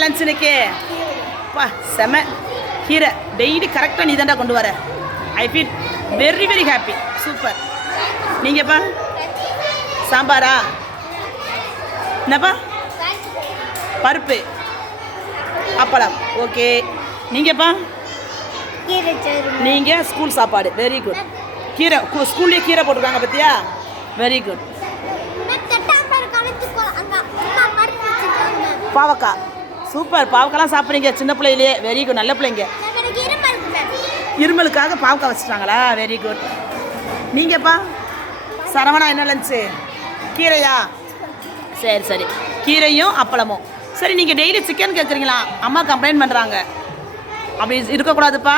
Lunch இன்னைக்கு பா செம கீரை. டெய்லி கரெக்டாக நீ தாண்டா கொண்டு வர. I feel very very happy super நீங்கப்பா சாம்பாரா? என்னப்பா? பருப்பு. அப்பளம். ஓகே நீங்கப்பா? நீங்கள் ஸ்கூல் சாப்பாடு. வெரி குட் கீரை ஸ்கூல்லேயே கீரை போட்டிருக்காங்க பார்த்தியா வெரி குட் பாவக்காய். சூப்பர். பாவக்காய்லாம் சாப்பிட்றீங்க. சின்ன பிள்ளையிலே வெரி குட் நல்ல பிள்ளைங்க. இருமலுக்காக பாவக்காய் வச்சுட்டாங்களா? வெரி குட் நீங்கப்பா. சரவணா என்ன லஞ்சு கீரையா? சரி சரி. கீரையும் அப்பளமும். சரி நீங்கள் டெய்லி சிக்கன் கேட்குறீங்களா அம்மா கம்ப்ளைண்ட் பண்ணுறாங்க அப்படி இருக்கக்கூடாதுப்பா.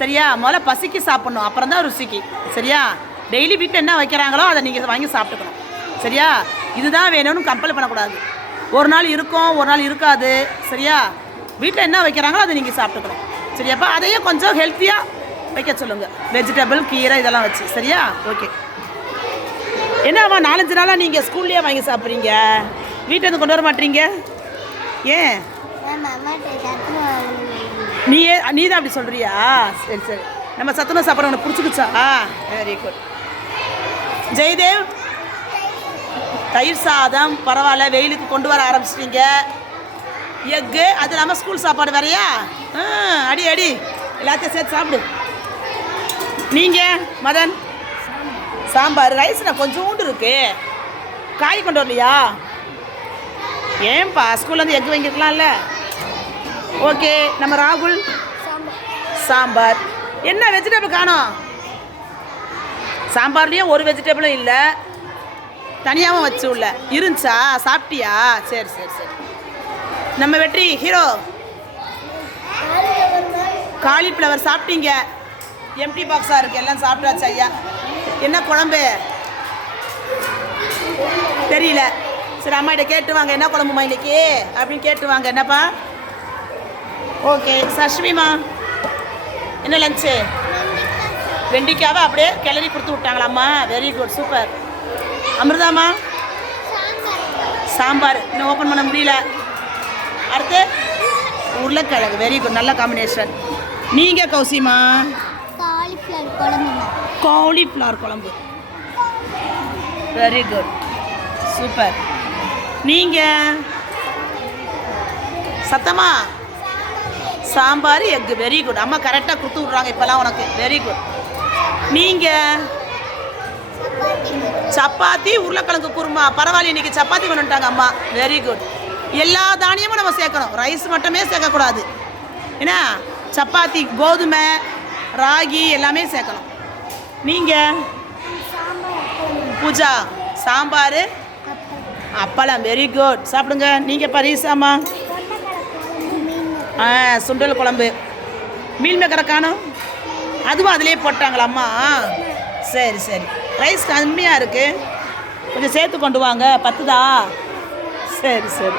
சரியா? முதல்ல பசிக்கு சாப்பிட்ணும். அப்புறம் தான் ருசிக்கு. சரியா? டெய்லி வீட்டில் என்ன வைக்கிறாங்களோ அதை நீங்கள் வாங்கி சாப்பிட்டுக்கணும். சரியா? இதுதான் வேணும்னு கம்பல் பண்ணக்கூடாது. ஒரு நாள் இருக்கும் ஒரு நாள் இருக்காது. சரியா? வீட்டில் என்ன வைக்கிறாங்களோ அதை நீங்கள் சாப்பிட்டுக்கணும். சரியாப்பா அதையும் கொஞ்சம் ஹெல்த்தியாக வைக்க சொல்லுங்கள் வெஜிடபிள் கீரை இதெல்லாம் வச்சு. சரியா? ஓகே என்னம்மா நாலஞ்சு நாளாக நீங்கள் ஸ்கூல்லேயே வாங்கி சாப்பிட்றீங்க? வீட்டில் இருந்து கொண்டு வர மாட்டீங்க? ஏன்? ஆமா நீ நீ தான் அப்படி சொல்கிறியா சரி சரி. நம்ம சத்துணவு சாப்பிட்ற உனக்கு பிடிச்சிக்குச்சா வெரி குட் ஜெய்தேவ் தயிர் சாதம் பரவாயில்ல வெயிலுக்கு கொண்டு வர ஆரம்பிச்சிட்டீங்க. எக்கு அது இல்லாமல் ஸ்கூல் சாப்பாடு வேறையா? ஆ, அடி அடி. எல்லாத்தையும் சேர்த்து சாப்பிடு. நீங்கள் மதன்? சாம்பார் ரைஸ் நான் கொஞ்சோண்டு இருக்கு. காய் கொண்டு வரலையா? ஏன்பா ஸ்கூல்லேருந்து எக் வாங்கிருக்கலாம்ல ஓகே நம்ம ராகுல்? சாம்பார். என்ன வெஜிடபிள் காணோம்? சாம்பார்லேயும் ஒரு வெஜிடபிளும் இல்லை. தனியாகவும் வச்சு உள்ள. இருந்துச்சா? சாப்பிட்டியா? சரி சரி சரி. நம்ம வெற்றி ஹீரோ காலிஃப்ளவர் சாப்பிட்டீங்க. எம்டி பாக்ஸாக இருக்குது எல்லாம் சாப்பிட்டாச்சு ஐயா. என்ன குழம்பு? தெரியல. சரி அம்மாகிட்ட கேட்டு வாங்க. என்ன குழம்புமா இன்னைக்கு? அப்படின்னு கேட்டு வாங்க. என்னப்பா? ஓகே சஷ்மிமா. என்ன லஞ்சு வெண்டிக்காவை? அப்படியே கிளறி கொடுத்து விட்டாங்களாம்மா. வெரி குட் சூப்பர் அமிர்தாம்மா சாம்பார். இன்னும் ஓப்பன் பண்ண முடியல. அடுத்து? உருளைக்கிழங்கு. வெரி குட் நல்ல காம்பினேஷன் நீங்கள் கௌசிமா? காலிஃப்ளவர் குழம்பு. வெரி குட் சூப்பர் நீங்கள் சத்தமா சாம்பார் எக்கு. வெரி குட் அம்மா கரெக்டாக கொடுத்து விட்றாங்க இப்போல்லாம் உனக்கு. வெரி குட் நீங்கள் சப்பாத்தி உருளைக்கிழங்கு குருமா. பரவாயில்ல இன்னைக்கு சப்பாத்தி கொண்டுட்டாங்க அம்மா. வெரி குட் எல்லா தானியமும் நம்ம சேர்க்கணும். ரைஸ் மட்டுமே சேர்க்கக்கூடாது. என்ன? சப்பாத்தி கோதுமை ராகி எல்லாமே சேர்க்கணும். நீங்கள் பூஜா சாம்பார் அப்பளம். வெரி குட் சாப்பிடுங்க. நீங்கள் பரிசாமா ஆ சுண்டல் குழம்பு. மீன் மேக்கரை காணும். அதுவும் அதிலே போட்டாங்களா அம்மா? சரி சரி. ரைஸ் கம்மியாக இருக்குது கொஞ்சம் சேர்த்து கொண்டு வாங்க. பத்துதா? சரி சரி.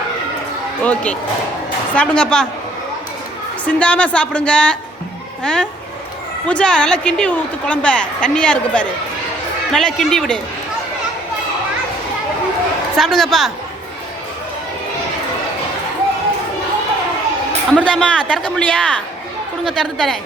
ஓகே சாப்பிடுங்கப்பா. சிந்தாமல் சாப்பிடுங்க. ஆ? பூஜா நல்லா கிண்டி ஊற்று குழம்ப. தண்ணியாக இருக்கு பாரு. நல்லா கிண்டி விடு. சாப்பிடுங்கப்பா. அமிர்தாம்மா திறக்க முடியா? கொடுங்க திறந்து தரேன்.